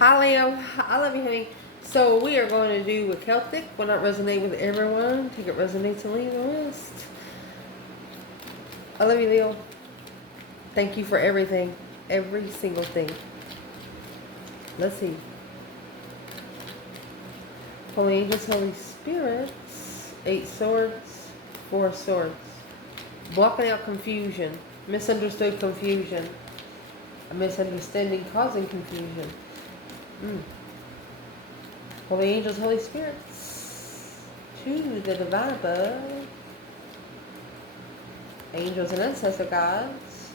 Hi Leo, I love you, honey. So we are going to do a Celtic. Will not resonate with everyone. Take it resonates and leave the rest. I love you, Leo. Thank you for everything. Every single thing. Let's see. Holy angels, Holy Spirits. 8 swords. 4 swords. Blocking out confusion. Misunderstood confusion. A misunderstanding causing confusion. Holy angels, Holy Spirits. To the divine above. Angels and ancestor gods.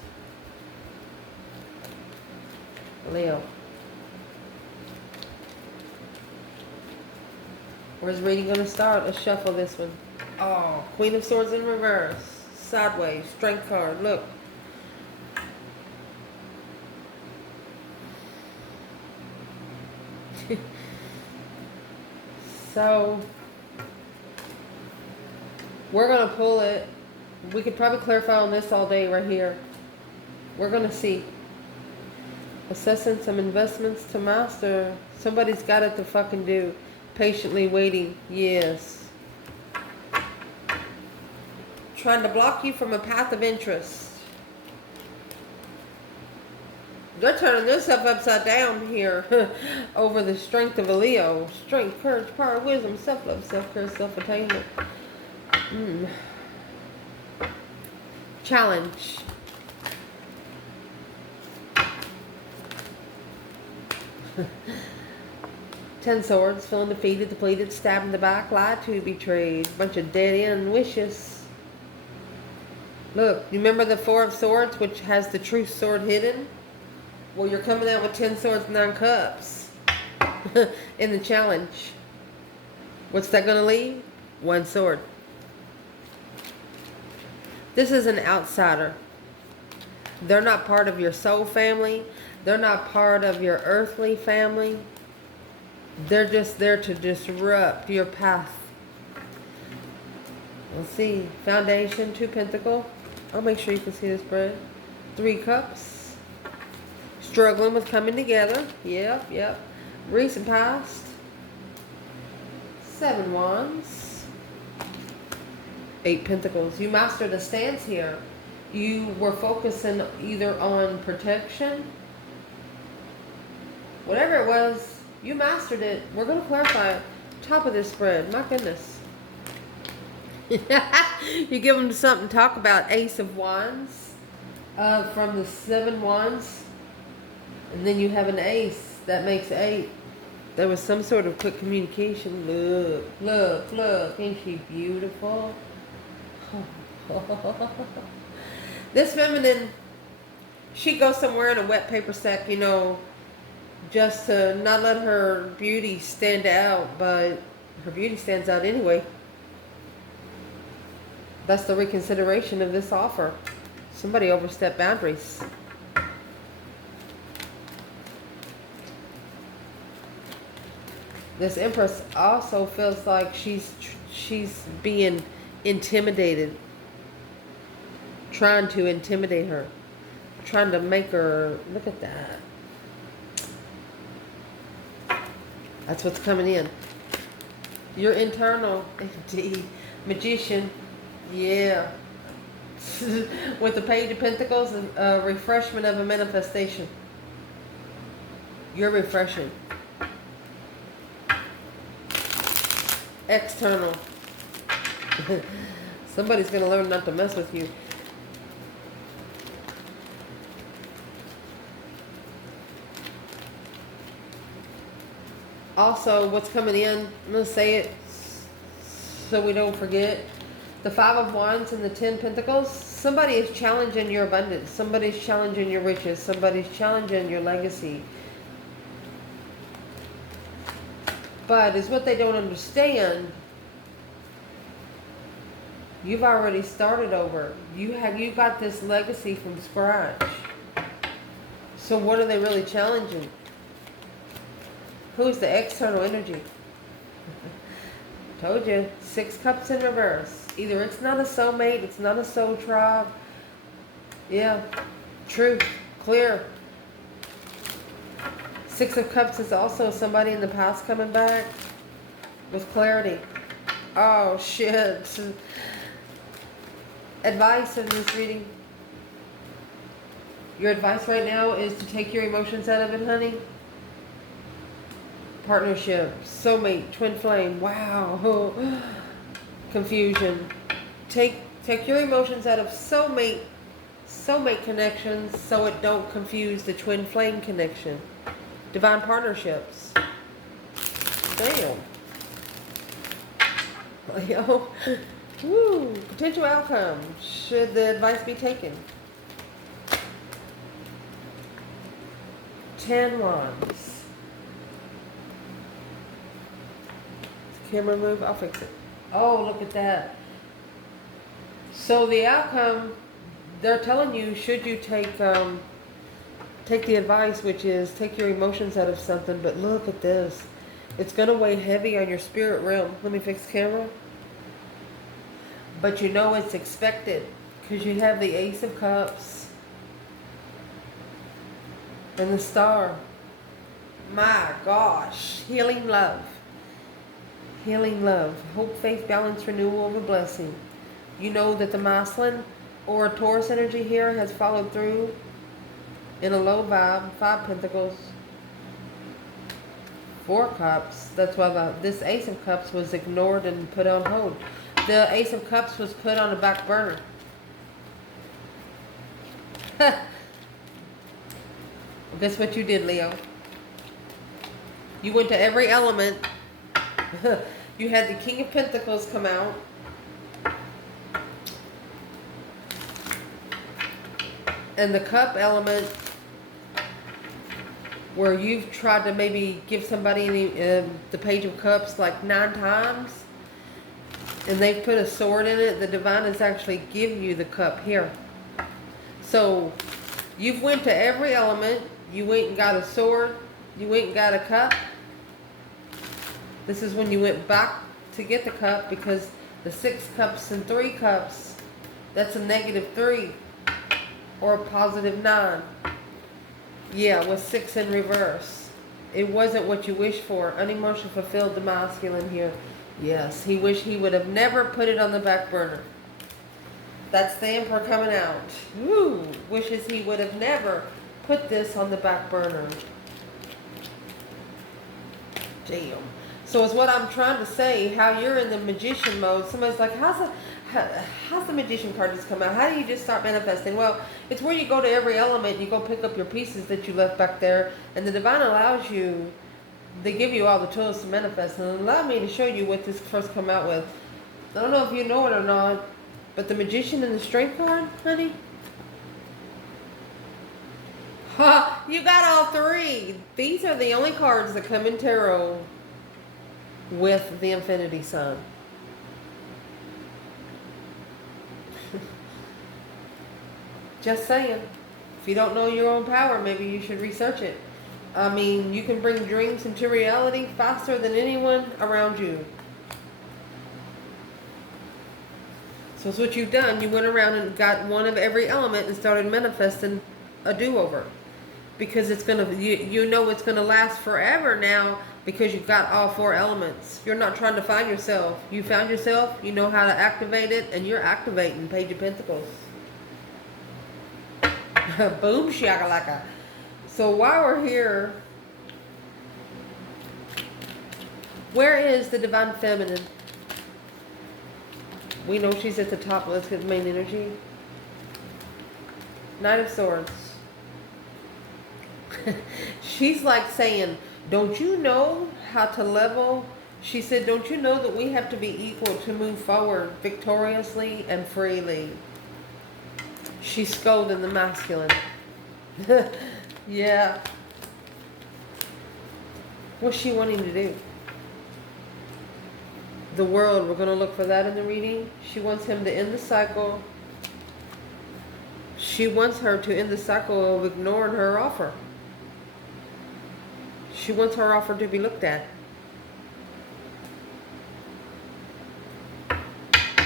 Leo. Where's reading going to start? Let's shuffle this one. Oh, Queen of Swords in reverse. Sideways. Strength card. Look. So, we're going to pull it. We could probably clarify on this all day right here. We're going to see. Assessing some investments to master. Somebody's got it to fucking do. Patiently waiting. Yes. Trying to block you from a path of interest. They're turning themselves upside down here over the strength of a Leo. Strength, courage, power, wisdom, self-love, self-care, self-attainment. Challenge. Ten swords, feeling defeated, depleted, stabbed in the back, lied to, betrayed. Bunch of dead-end wishes. Look, you remember the 4 of swords, which has the true sword hidden? Well, you're coming out with 10 swords, 9 cups in the challenge. What's that going to leave? 1 sword. This is an outsider. They're not part of your soul family. They're not part of your earthly family. They're just there to disrupt your path. Let's see. Foundation, 2 Pentacles. I'll make sure you can see this spread. 3 cups. Struggling with coming together. Yep. Recent past. 7 wands. 8 pentacles. You mastered a stance here. You were focusing either on protection. Whatever it was, you mastered it. We're going to clarify it. Top of this spread. My goodness. You give them something to talk about. Ace of Wands. From the 7 wands. And then you have an ace. That makes 8. There was some sort of quick communication. Look. Ain't she beautiful? This feminine, she goes somewhere in a wet paper sack, you know, just to not let her beauty stand out. But her beauty stands out anyway. That's the reconsideration of this offer. Somebody overstepped boundaries. This Empress also feels like she's being intimidated. Trying to intimidate her. Trying to make her... Look at that. That's what's coming in. Your internal... Indeed. Magician. Yeah. With the Page of Pentacles, a refreshment of a manifestation. You're refreshing. External. Somebody's going to learn not to mess with you. Also, what's coming in, I'm going to say it so we don't forget. The 5 of Wands and the 10 Pentacles. Somebody is challenging your abundance. Somebody's challenging your riches. Somebody's challenging your legacy. But it's what they don't understand. You've already started over. You got this legacy from scratch. So what are they really challenging? Who's the external energy? Told you. 6 cups in reverse. Either it's not a soulmate, it's not a soul tribe. Yeah. Truth. Clear. Six of Cups is also somebody in the past coming back with clarity. Oh, shit. Advice in this reading. Your advice right now is to take your emotions out of it, honey. Partnership, soulmate, twin flame. Wow. Confusion. Take your emotions out of soulmate connections so it don't confuse the twin flame connection. Divine partnerships. Damn. Leo. Woo. Potential outcome. Should the advice be taken? 10 Wands. Camera move? I'll fix it. Oh, look at that. So the outcome, they're telling you, should you take the advice, which is take your emotions out of something, but look at this. It's going to weigh heavy on your spirit realm. Let me fix the camera. But you know it's expected because you have the Ace of Cups and the Star. My gosh. Healing love. Healing love. Hope, faith, balance, renewal of a blessing. You know that the masculine or a Taurus energy here has followed through in a low vibe. 5 Pentacles. 4 Cups. That's why this Ace of Cups was ignored and put on hold. The Ace of Cups was put on the back burner. Well, guess what you did, Leo? You went to every element. You had the King of Pentacles come out. And the Cup element, where you've tried to maybe give somebody the Page of Cups like 9 times. And they've put a sword in it. The Divine has actually given you the cup here. So you've went to every element. You went and got a sword. You went and got a cup. This is when you went back to get the cup, because the 6 cups and 3 cups, that's a -3 or a +9. Yeah, with 6 in reverse. It wasn't what you wished for. Unemotional fulfilled the masculine here. Yes, he wished he would have never put it on the back burner. That's the Emperor coming out. Woo! Wishes he would have never put this on the back burner. Damn. So it's what I'm trying to say, how you're in the magician mode. Somebody's like, how's the magician card just come out? How do you just start manifesting? Well, it's where you go to every element, you go pick up your pieces that you left back there, and the Divine allows you, they give you all the tools to manifest. And allow me to show you what this first come out with. I don't know if you know it or not, but the Magician and the Strength card, honey. Ha! You got all 3. These are the only cards that come in tarot with the Infinity Sign. Just saying. If you don't know your own power, maybe you should research it. I mean, you can bring dreams into reality faster than anyone around you. So it's what you've done. You went around and got one of every element and started manifesting a do-over. Because it's going to, you know it's going to last forever now because you've got all 4 elements. You're not trying to find yourself. You found yourself, you know how to activate it, and you're activating Page of Pentacles. Boom shakalaka. So while we're here, where is the Divine Feminine? We know she's at the top. Let's get the main energy. Knight of Swords. She's like saying, don't you know how to level? She said, don't you know that we have to be equal to move forward victoriously and freely? She's scolding the masculine. Yeah. What's she wanting to do? The world, we're going to look for that in the reading. She wants him to end the cycle. She wants her to end the cycle of ignoring her offer. She wants her offer to be looked at.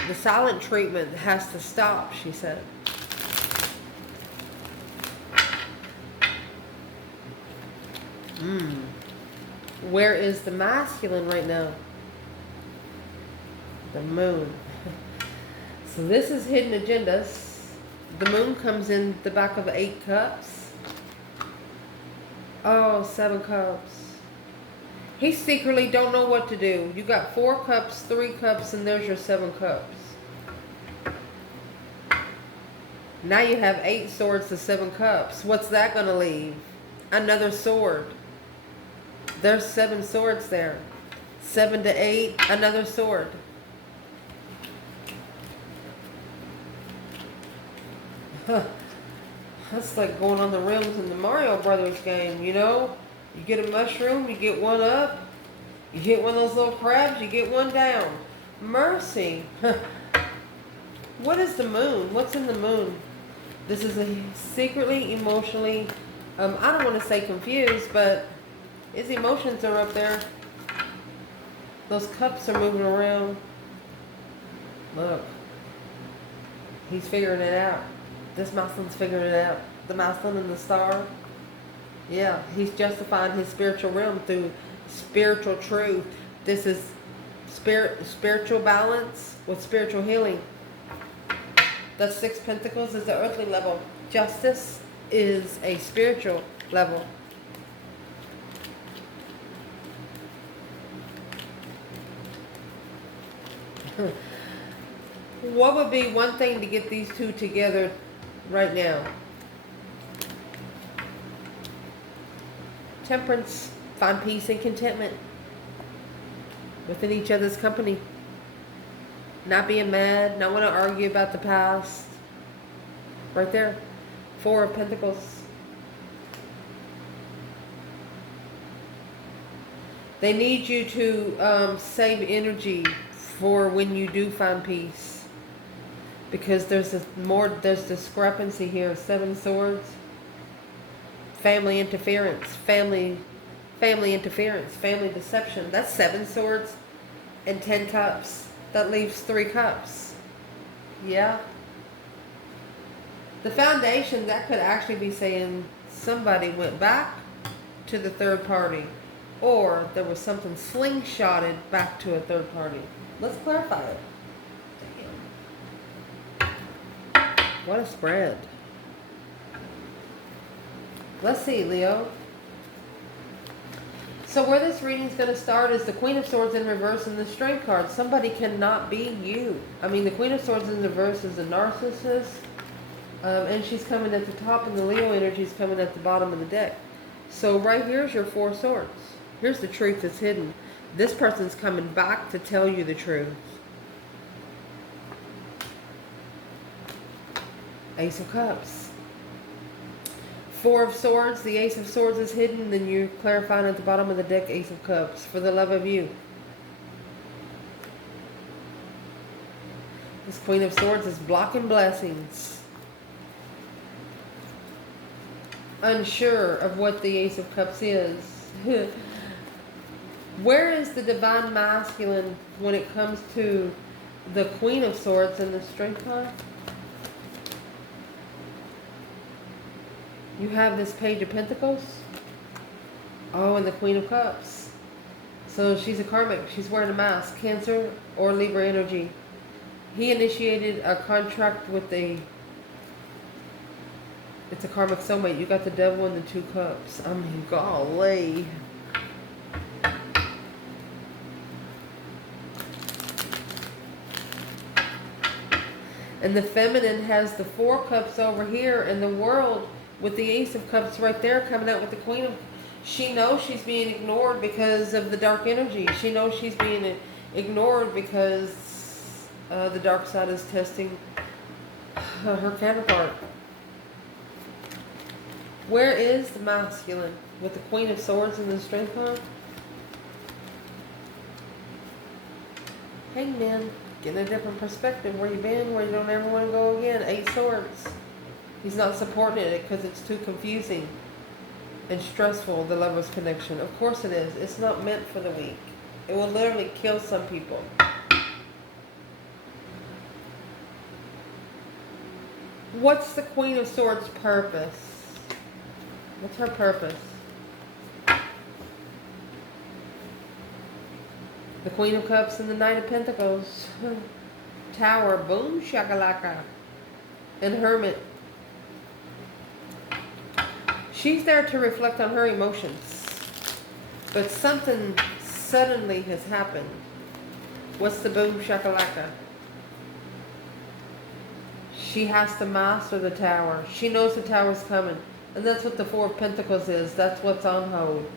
The silent treatment has to stop, she said. Where is the masculine right now? The moon. So this is hidden agendas. The moon comes in the back of 8 cups. Oh, 7 cups. He secretly don't know what to do. You got 4 cups, 3 cups, and there's your 7 cups. Now you have 8 swords to 7 cups. What's that going to leave? Another sword. There's 7 swords there. 7 to 8, another sword. That's like going on the rims in the Mario Brothers game, you know? You get a mushroom, you get one up. You hit one of those little crabs, you get one down. Mercy. What is the moon? What's in the moon? This is a secretly, emotionally, I don't want to say confused, but his emotions are up there. Those cups are moving around. Look. He's figuring it out. This Muslim's figuring it out. The Muslim and the star. Yeah, he's justifying his spiritual realm through spiritual truth. This is spiritual balance with spiritual healing. The 6 Pentacles is the earthly level. Justice is a spiritual level. What would be one thing to get these two together right now? Temperance. Find peace and contentment within each other's company. Not being mad. Not want to argue about the past. Right there. 4 of Pentacles. They need you to save energy for when you do find peace. Because there's discrepancy here. 7 swords. Family interference. Family interference. Family deception. That's 7 swords and 10 cups. That leaves 3 cups. Yeah. The foundation, that could actually be saying somebody went back to the third party. Or there was something slingshotted back to a third party. Let's clarify it. Damn. What a spread. Let's see, Leo. So where this reading is going to start is the Queen of Swords in reverse and the Strength card. Somebody cannot be you. I mean, the Queen of Swords in reverse is a narcissist. And she's coming at the top, and the Leo energy is coming at the bottom of the deck. So right here's your 4 swords. Here's the truth that's hidden. This person's coming back to tell you the truth. Ace of Cups. 4 of Swords. The Ace of Swords is hidden. Then you're clarifying at the bottom of the deck, Ace of Cups. For the love of you. This Queen of Swords is blocking blessings. Unsure of what the Ace of Cups is. Where is the divine masculine when it comes to the Queen of Swords and the Strength card? You have this Page of Pentacles. Oh, and the Queen of Cups. So she's a karmic. She's wearing a mask. Cancer or Libra energy. He initiated a contract with it's a karmic soulmate. You got the Devil and the 2 cups. I mean, golly. And the feminine has the 4 cups over here, and the World with the Ace of Cups right there coming out with the Queen of... She knows she's being ignored because of the dark energy. She knows she's being ignored because the dark side is testing her counterpart. Where is the masculine with the Queen of Swords and the Strength card? Hangman. Getting a different perspective. Where you been, where you don't ever want to go again. 8 swords. He's not supporting it because it's too confusing and stressful, the lover's connection. Of course it is. It's not meant for the weak. It will literally kill some people. What's the Queen of Swords' purpose? What's her purpose? The Queen of Cups and the Knight of Pentacles. Tower, boom, shakalaka. And Hermit. She's there to reflect on her emotions. But something suddenly has happened. What's the boom, shakalaka? She has to master the Tower. She knows the Tower's coming. And that's what the Four of Pentacles is. That's what's on hold.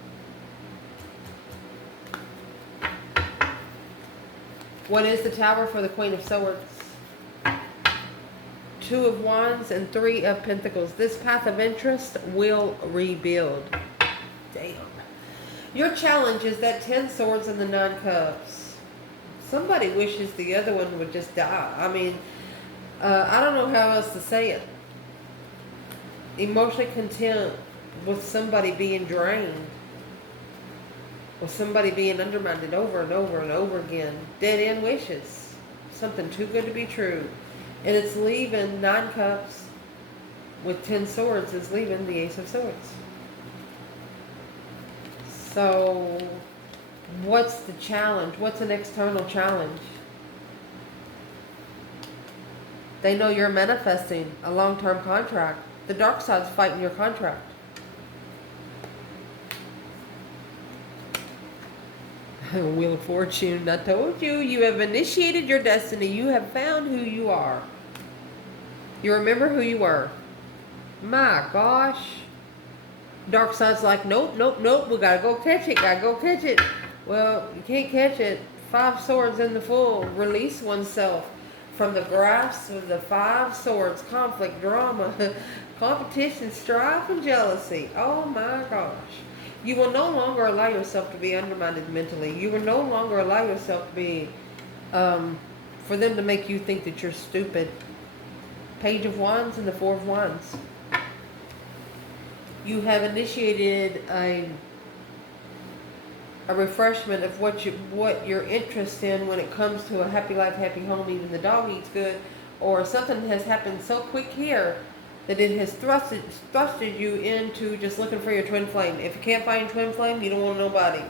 What is the Tower for the Queen of Swords? Two of Wands and Three of Pentacles. This path of interest will rebuild. Damn. Your challenge is that 10 Swords and the 9 Cups. Somebody wishes the other one would just die. I mean, I don't know how else to say it. Emotionally content with somebody being drained. Or somebody being undermined over and over and over again. Dead end wishes. Something too good to be true. And it's leaving 9 Cups with 10 Swords is leaving the Ace of Swords. So, what's the challenge? What's an external challenge? They know you're manifesting a long-term contract. The dark side's fighting your contract. Wheel of Fortune. I told you, you have initiated your destiny. You have found who you are. You remember who you were. My gosh. Dark side's like, nope, nope, nope. We gotta go catch it. Gotta go catch it. Well, you can't catch it. 5 Swords in the full. Release oneself from the grasp of the 5 Swords. Conflict, drama, competition, strife, and jealousy. Oh my gosh. You will no longer allow yourself to be undermined mentally. You will no longer allow yourself to be, for them to make you think that you're stupid. Page of Wands and the Four of Wands. You have initiated a refreshment of what you're interested in when it comes to a happy life, happy home, even the dog eats good, or something has happened so quick here that it has thrusted you into just looking for your twin flame. If you can't find your twin flame, you don't want nobody.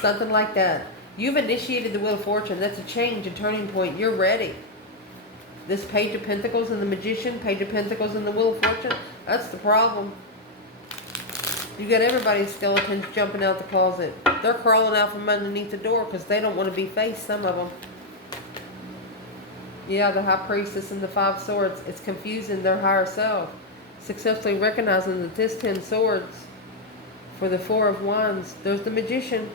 Something like that. You've initiated the Wheel of Fortune. That's a change, a turning point. You're ready. This Page of Pentacles and the Magician, Page of Pentacles and the Wheel of Fortune, that's the problem. You got everybody's skeletons jumping out the closet. They're crawling out from underneath the door because they don't want to be faced, some of them. Yeah, the High Priestess and the 5 Swords. It's confusing their higher self. Successfully recognizing that this 10 Swords for the 4 of Wands. There's the Magician.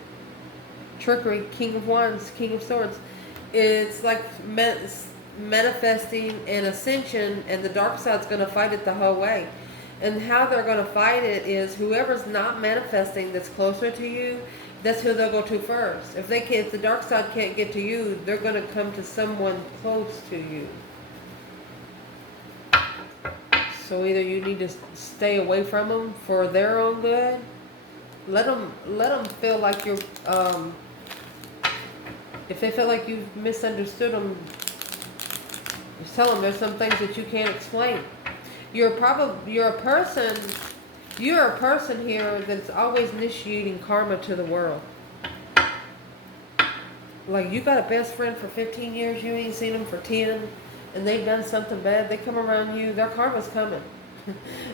Trickery, King of Wands, King of Swords. It's like manifesting an ascension, and the dark side's going to fight it the whole way. And how they're going to fight it is whoever's not manifesting that's closer to you, that's who they'll go to first. If the dark side can't get to you, they're going to come to someone close to you. So either you need to stay away from them for their own good. Let them feel like you're. If they feel like you've misunderstood them, just tell them there's some things that you can't explain. You're a person here that's always initiating karma to the world. Like, you got a best friend for 15 years, you ain't seen them for 10, and they've done something bad. They come around you, their karma's coming.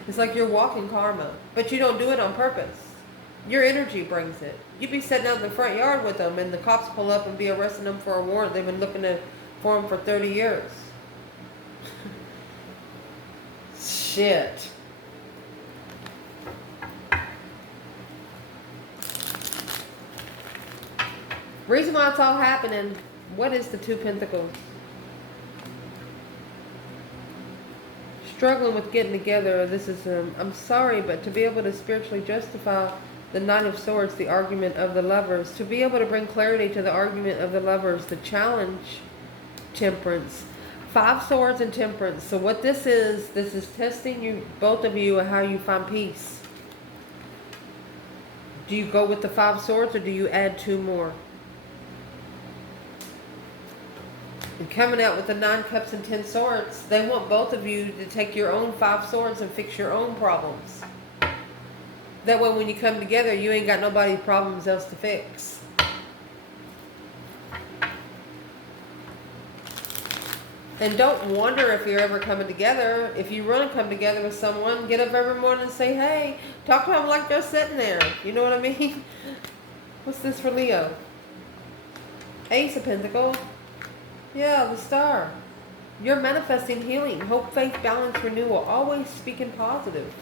It's like you're walking karma, but you don't do it on purpose. Your energy brings it. You'd be sitting out in the front yard with them, and the cops pull up and be arresting them for a warrant. They've been looking for them for 30 years. Shit. Reason why it's all happening. What is the 2 Pentacles? Struggling with getting together. This is, I'm sorry, but to be able to spiritually justify the Knight of Swords, the argument of the lovers, to be able to bring clarity to the argument of the lovers, the challenge, Temperance. 5 Swords and Temperance. So what this is testing you, both of you, and how you find peace. Do you go with the 5 Swords or do you add 2 more? And coming out with the 9 Cups and 10 Swords, they want both of you to take your own 5 Swords and fix your own problems. That way when you come together, you ain't got nobody's problems else to fix. And don't wonder if you're ever coming together. If you want to come together with someone, get up every morning and say, hey, talk to them like they're sitting there. You know what I mean? What's this for Leo? Ace of Pentacles. Yeah, the Star. You're manifesting healing, hope, faith, balance, renewal. Always speaking positive.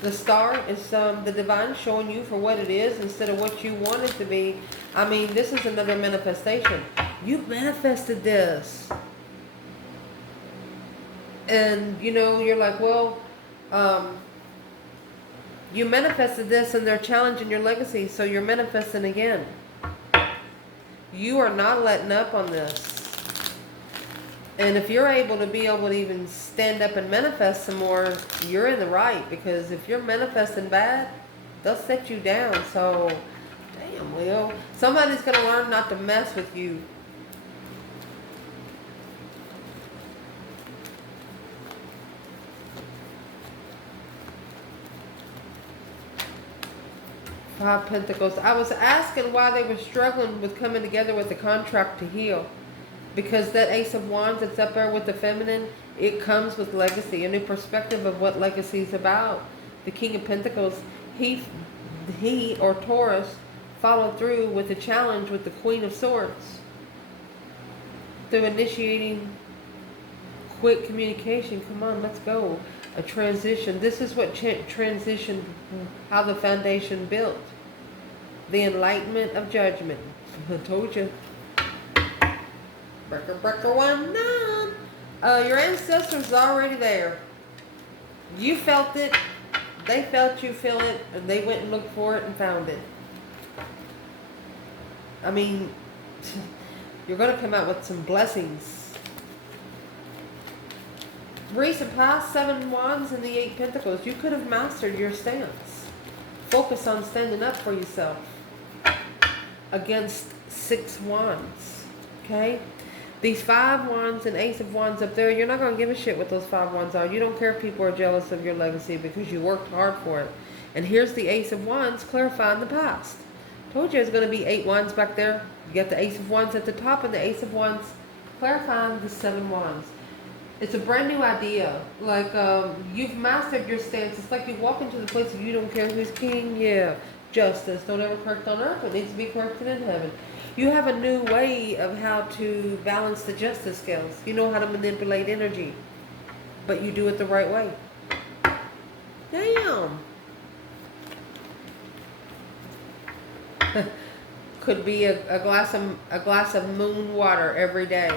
The Star is the divine showing you for what it is instead of what you want it to be. I mean, this is another manifestation. You manifested this. And, you know, you're like, well, you manifested this and they're challenging your legacy, so you're manifesting again. You are not letting up on this. And if you're able to even stand up and manifest some more, you're in the right. Because if you're manifesting bad, they'll set you down. So, damn, Leo. Somebody's going to learn not to mess with you. Five Pentacles. I was asking why they were struggling with coming together with a contract to heal. Because that Ace of Wands that's up there with the feminine, it comes with legacy, a new perspective of what legacy is about. The King of Pentacles, he or Taurus followed through with the challenge with the Queen of Swords. Through initiating quick communication. Come on, let's go. A transition. This is what transition, how the foundation built. The enlightenment of judgment. I told you. Breaker 1, 9. Your ancestors are already there. You felt it. They felt you feel it. And they went and looked for it and found it. I mean, you're going to come out with some blessings. Recent past, 7 Wands and the 8 Pentacles. You could have mastered your stance. Focus on standing up for yourself. Against 6 Wands. Okay? These 5 Wands and Ace of Wands up there, you're not going to give a shit what those 5 Wands are. You don't care if people are jealous of your legacy because you worked hard for it. And here's the Ace of Wands clarifying the past. Told you there's going to be 8 Wands back there. You got the Ace of Wands at the top and the Ace of Wands clarifying the 7 Wands. It's a brand new idea. Like, you've mastered your stance. It's like you walk into the place and you don't care who's king. Yeah, justice. Don't ever correct on earth. It needs to be corrected in heaven. You have a new way of how to balance the justice scales. You know how to manipulate energy. But you do it the right way. Damn. Could be a glass of moon water every day.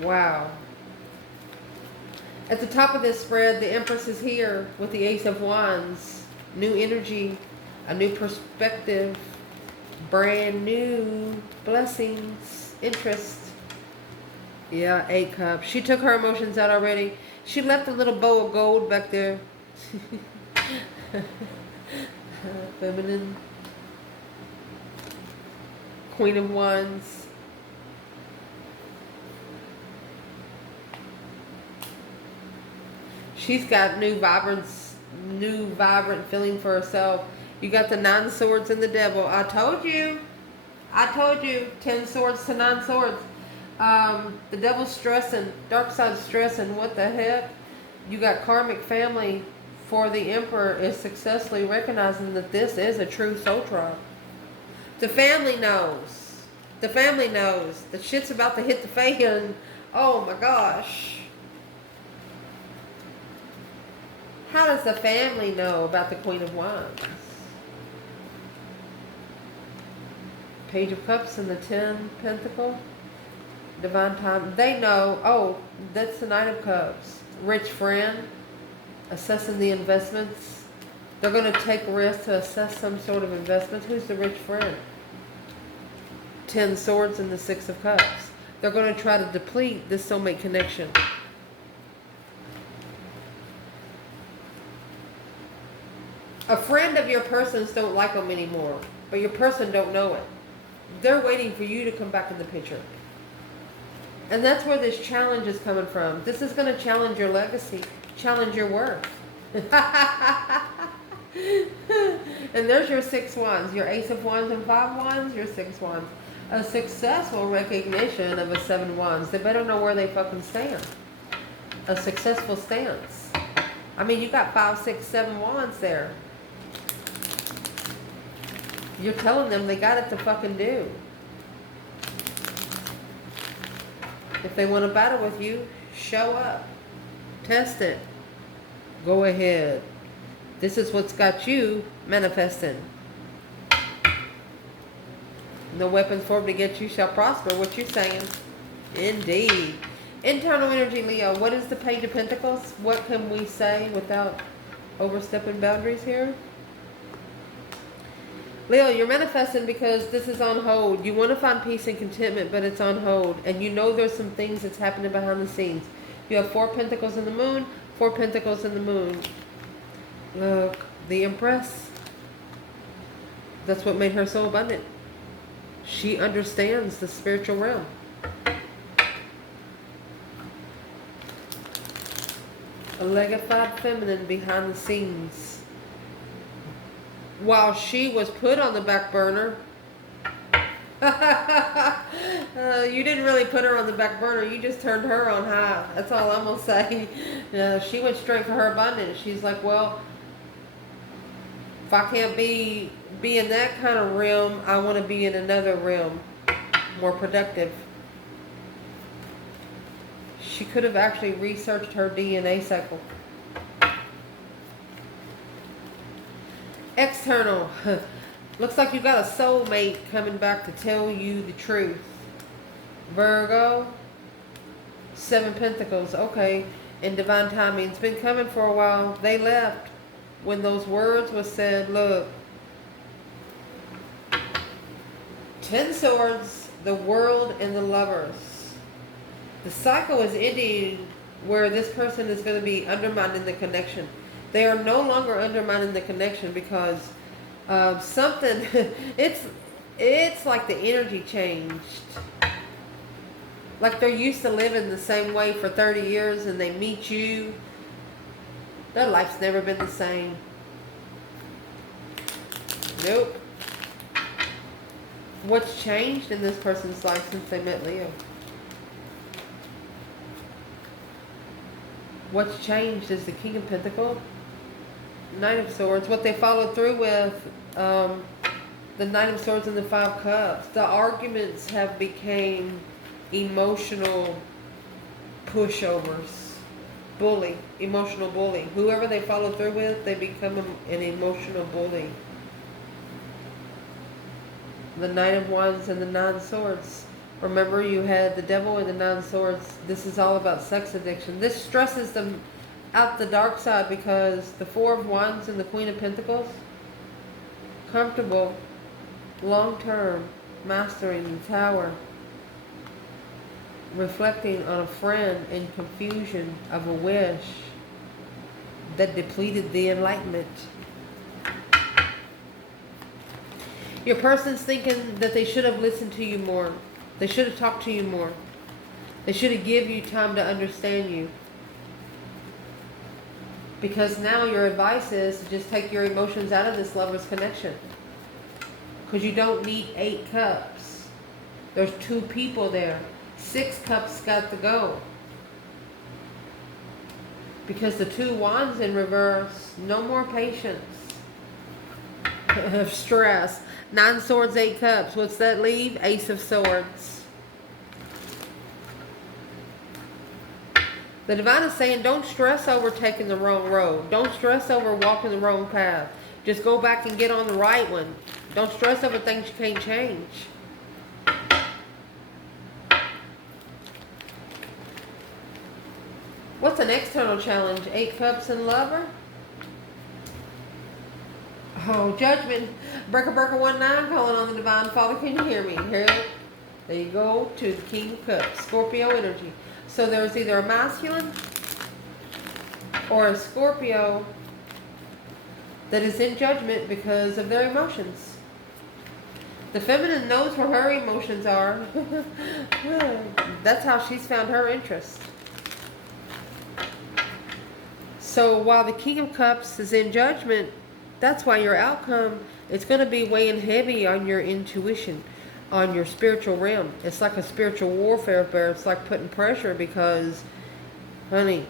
Wow. At the top of this spread, the Empress is here with the Ace of Wands. New energy, a new perspective, brand new blessings, interest. Yeah, 8 Cups. She took her emotions out already. She left a little bow of gold back there. Feminine. Queen of Wands. She's got new vibrant feeling for herself. You got the 9 Swords and the Devil. I told you. 10 swords to 9 swords. The Devil's stressing. Dark side stressing. What the heck? You got karmic family for the Emperor is successfully recognizing that this is a true soul trial. The family knows. The family knows. The shit's about to hit the fan. Oh my gosh. How does the family know about the Queen of Wands? Page of Cups and the 10 Pentacle. Divine time. They know. Oh, that's the Knight of Cups. Rich friend. Assessing the investments. They're going to take a risk to assess some sort of investment. Who's the rich friend? 10 Swords and the 6 of Cups. They're going to try to deplete this soulmate connection. A friend of your person's don't like them anymore, but your person don't know it. They're waiting for you to come back in the picture. And that's where this challenge is coming from. This is going to challenge your legacy, challenge your worth. And there's your 6 wands, your Ace of Wands and 5 wands, your 6 wands. A successful recognition of a 7 wands. They better know where they fucking stand. A successful stance. I mean, you got 5, 6, 7 wands there. You're telling them they got it to fucking do. If they want to battle with you, show up. Test it. Go ahead. This is what's got you manifesting. No weapons formed against you shall prosper. What you saying? Indeed. Internal energy, Leo. What is the Page of Pentacles? What can we say without overstepping boundaries here? Leo, you're manifesting because this is on hold. You want to find peace and contentment, but it's on hold. And you know there's some things that's happening behind the scenes. You have 4 Pentacles in the Moon, 4 Pentacles in the Moon. Look, the Empress. That's what made her so abundant. She understands the spiritual realm. A legified feminine behind the scenes. While she was put on the back burner. You didn't really put her on the back burner. You just turned her on high. That's all I'm going to say. She went straight for her abundance. She's like, well, if I can't be in that kind of realm, I want to be in another realm. More productive. She could have actually researched her DNA cycle. External. Looks like you got a soulmate coming back to tell you the truth. Virgo. 7 Pentacles. Okay. In divine timing. It's been coming for a while. They left when those words were said. Look. 10 Swords. The World and the Lovers. The cycle is ending where this person is going to be undermining the connection. They are no longer undermining the connection because something, it's like the energy changed. Like they're used to living the same way for 30 years and they meet you. Their life's never been the same. Nope. What's changed in this person's life since they met Leo? What's changed is the King of Pentacles, Knight of Swords. What they followed through with, the Knight of Swords and the 5 Cups. The arguments have become emotional pushovers. Bully. Emotional bully. Whoever they follow through with, they become an emotional bully. The Knight of Wands and the 9 Swords. Remember, you had the Devil and the 9 Swords. This is all about sex addiction. This stresses them out the dark side because the 4 of Wands and the Queen of Pentacles. Comfortable, long-term, mastering the Tower. Reflecting on a friend in confusion of a wish that depleted the enlightenment. Your person's thinking that they should have listened to you more. They should have talked to you more. They should have given you time to understand you. Because now your advice is to just take your emotions out of this lover's connection. Because you don't need 8 cups. There's 2 people there. 6 cups got to go. Because the 2 wands in reverse, no more patience. Stress. 9 swords, 8 cups. What's that leave? Ace of Swords. The divine is saying, don't stress over taking the wrong road. Don't stress over walking the wrong path. Just go back and get on the right one. Don't stress over things you can't change. What's an external challenge? 8 cups and lover? Oh, judgment. Breaker 19 calling on the divine. Father, can you hear me? Here, there you go to the King of Cups. Scorpio energy. So there's either a masculine or a Scorpio that is in judgment because of their emotions. The feminine knows where her emotions are. That's how she's found her interest. So while the King of Cups is in judgment, That's why your outcome, it's going to be weighing heavy on your intuition, on your spiritual realm. It's like a spiritual warfare, but it's like putting pressure because, honey,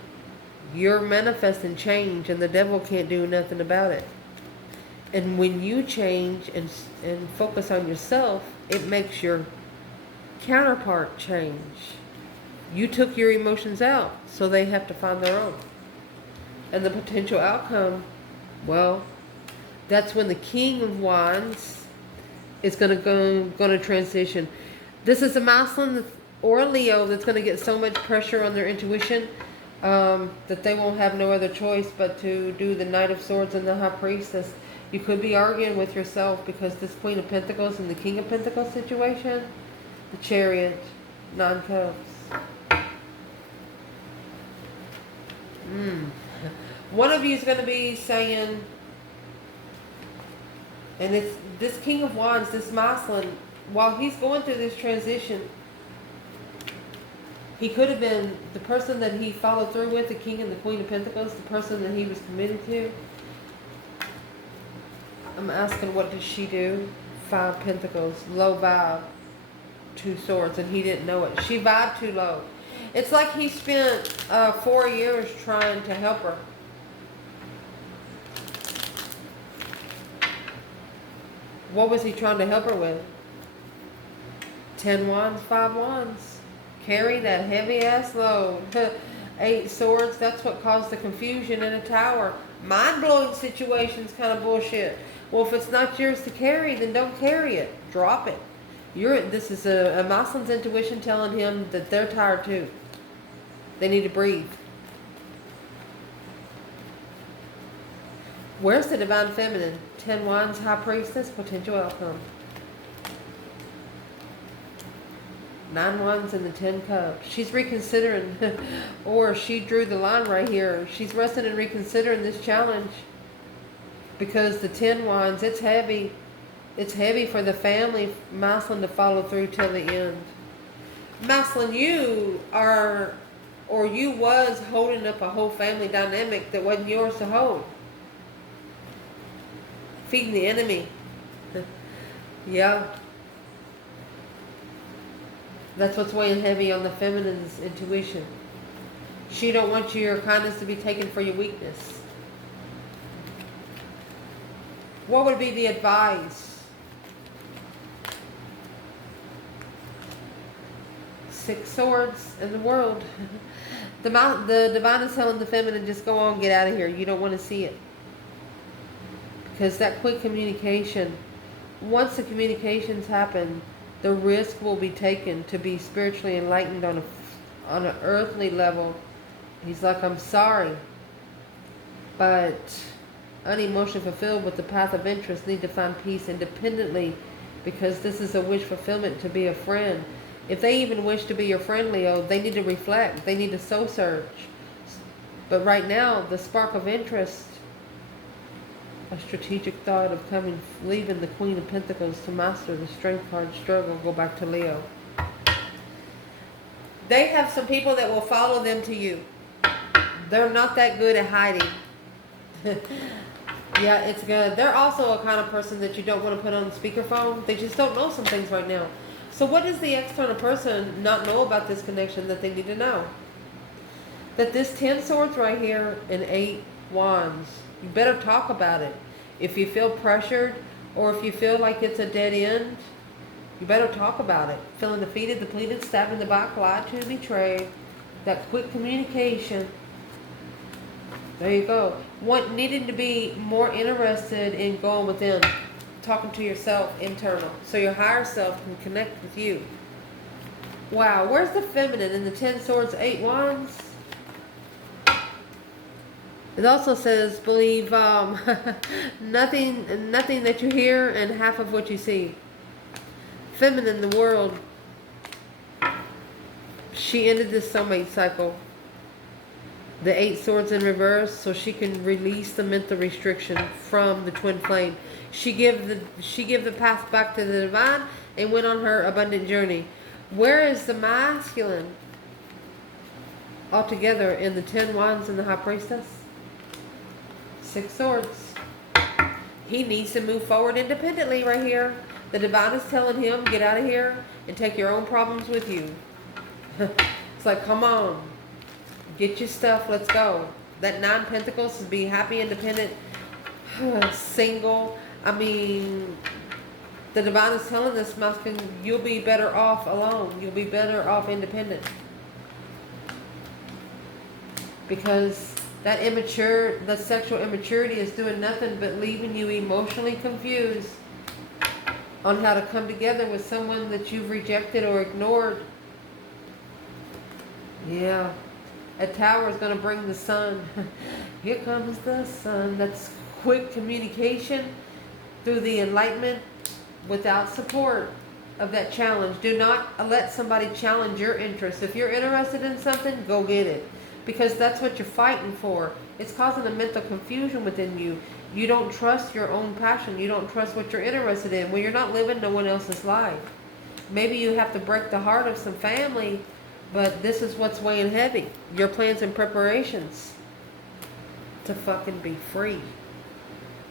you're manifesting change and the devil can't do nothing about it. And when you change and focus on yourself, it makes your counterpart change. You took your emotions out, so they have to find their own. And the potential outcome, well, that's when the King of Wands is going to transition. This is a masculine or a Leo that's going to get so much pressure on their intuition that they won't have no other choice but to do the Knight of Swords and the High Priestess. You could be arguing with yourself because this Queen of Pentacles and the King of Pentacles situation, the Chariot, 9 Cups. One of you is going to be saying, and it's this King of Wands, this masculine, while he's going through this transition, he could have been the person that he followed through with, the King and the Queen of Pentacles, the person that he was committed to. I'm asking, what did she do? 5 Pentacles, low vibe, 2 Swords, and he didn't know it. She vibed too low. It's like he spent 4 years trying to help her. What was he trying to help her with? 10 Wands, 5 Wands. Carry that heavy ass load. 8 Swords, that's what caused the confusion in a tower. Mind-blowing situations, kind of bullshit. Well, if it's not yours to carry, then don't carry it. Drop it. This is a masculine's intuition telling him that they're tired too. They need to breathe. Where's the Divine Feminine? 10 Wands, High Priestess, potential outcome. 9 Wands and the 10 Cups. She's reconsidering, or she drew the line right here. She's resting and reconsidering this challenge. Because the 10 Wands, it's heavy. It's heavy for the family masculine to follow through till the end. Masculine, you are, or you was holding up a whole family dynamic that wasn't yours to hold. Feeding the enemy. Yeah. That's what's weighing heavy on the feminine's intuition. She don't want your kindness to be taken for your weakness. What would be the advice? 6 Swords in the world. The divine is telling the feminine, just go on, get out of here. You don't want to see it. Because that quick communication, once the communications happen, the risk will be taken to be spiritually enlightened on an earthly level. He's like, I'm sorry, but unemotionally fulfilled with the path of interest need to find peace independently, because this is a wish fulfillment to be a friend. If they even wish to be your friend, Leo, they need to reflect. They need to soul search. But right now, the spark of interest, a strategic thought of leaving the Queen of Pentacles to master the strength card struggle, go back to Leo. They have some people that will follow them to you. They're not that good at hiding. Yeah, it's good. They're also a kind of person that you don't want to put on speakerphone. They just don't know some things right now. So what does the external person not know about this connection that they need to know? That this 10 Swords right here and 8 Wands, you better talk about it. If you feel pressured or if you feel like it's a dead end, you better talk about it. Feeling defeated, depleted, stabbed in the back, lied to, betrayed. That quick communication. There you go. Needing to be more interested in going within. Talking to yourself internal. So your higher self can connect with you. Wow. Where's the feminine in the 10 Swords, 8 Wands? It also says, believe nothing that you hear and half of what you see. Feminine, the world. She ended this soulmate cycle. The 8 Swords in reverse, so she can release the mental restriction from the twin flame. She give the path back to the divine and went on her abundant journey. Where is the masculine altogether in the 10 Wands and the High Priestess? 6 Swords. He needs to move forward independently right here. The divine is telling him, get out of here and take your own problems with you. It's like, come on. Get your stuff, let's go. That 9 Pentacles is be happy, independent, single. I mean, the divine is telling this masculine, you'll be better off alone. You'll be better off independent. Because that sexual immaturity is doing nothing but leaving you emotionally confused on how to come together with someone that you've rejected or ignored. Yeah. A tower is going to bring the sun. Here comes the sun. That's quick communication through the enlightenment without support of that challenge. Do not let somebody challenge your interests. If you're interested in something, go get it. Because that's what you're fighting for. It's causing a mental confusion within you. You don't trust your own passion. You don't trust what you're interested in. Well, you're not living no one else's life. Maybe you have to break the heart of some family, but this is what's weighing heavy. Your plans and preparations to fucking be free.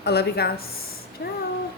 I love you guys. Ciao.